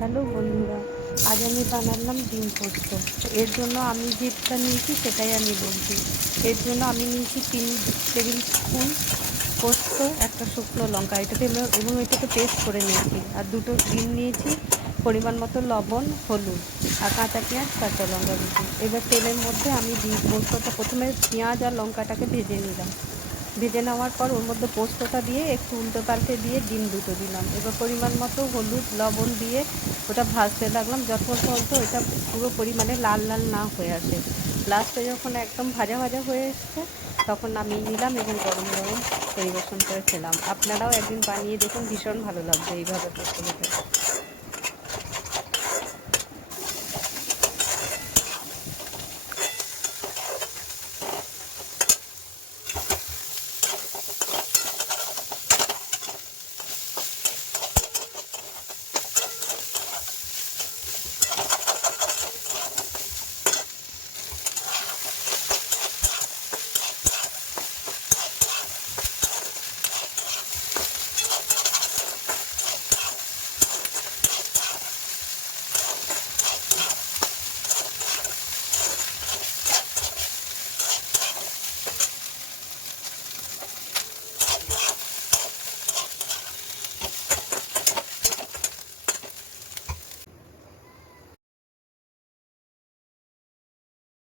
Hello বন্ধুরা, আজ আমি বানালাম ডিম পোস্ত। তো এর জন্য আমি যেটা নিয়েছি সেটাই আমি বলছি। এর জন্য আমি নিয়েছি 3 টেবিল স্পুন পোস্ত, একটা শুকনো লঙ্কা, এটাতে এবং এটাকে পেস্ট করে নিয়েছি, আর 2টো ডিম নিয়েছি, পরিমাণ মতো লবণ, হলুদ, আর কাঁচা পেঁয়াজ, কাঁচা লঙ্কা কুচি। এবার তেলের মধ্যে আমি পোস্তটা প্রথমে পেঁয়াজ আর লঙ্কাটাকে ভেজে নিলাম। ভেজে নেওয়ার পর ওর মধ্যে পোস্তটা দিয়ে একটু উল্টো পাল্টে দিয়ে ডিম 2টো দিলাম। এবার পরিমাণ মতো হলুদ লবণ দিয়ে ওটা ভাজতে লাগলাম যতক্ষণ পর্যন্ত এটা পুরো পরিমাণে লাল লাল না হয়ে আসে। লাস্টে যখন একদম ভাজা ভাজা হয়ে এসছে তখন নামিয়ে নিলাম এবং গরম গরম পরিবেশন করে খেলাম। আপনারাও একদিন বানিয়ে দেখুন, ভীষণ ভালো লাগবে এইভাবে পোস্ত খেতে।